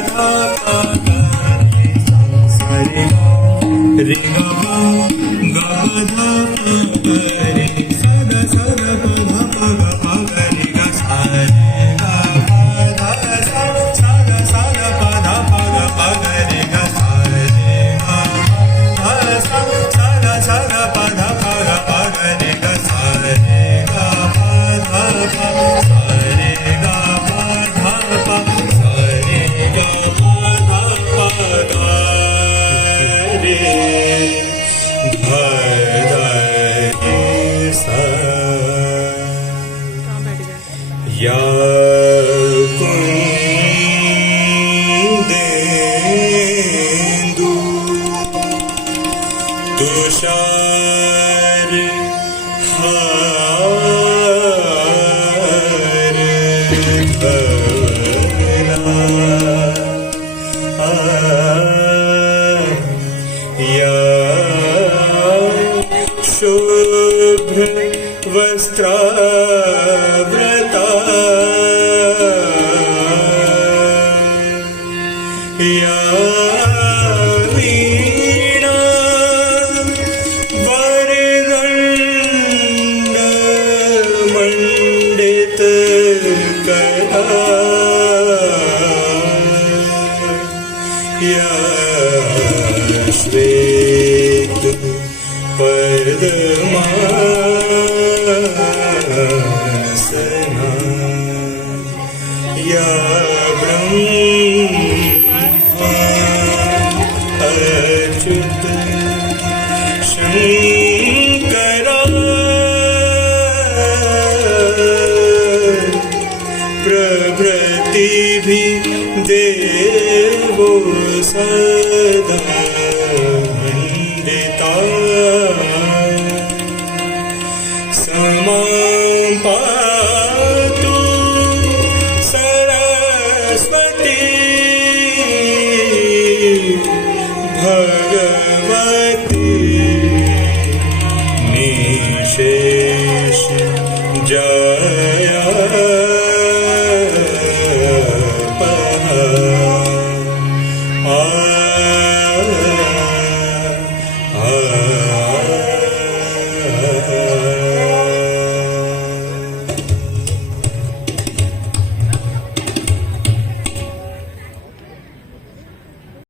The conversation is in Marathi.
धा पा गा सा रे रे गा पा गा धा पा गा रे सा गा प धा पा गा रे गा सा रे गा पा धा सा सा गा पा धा पा गा रे गा सा रे गा पा धा सा गा पा धा पा गा रे गा सा रे गा पा धा पा सा रे गा पा धा पा सा रे गा पा धा पा गा रे धा धा रे सा या कुंदेंदु तुषार हार या शुभ्र वस्त्राव्रता या वीणा वरदंड मंडित करा या श्वेत पद्मासना या ब्रह्मा अच्युत शंकरा प्रभृति देवो सदा वन्दिता समां पातु सरस्वती भगवती निषेविता।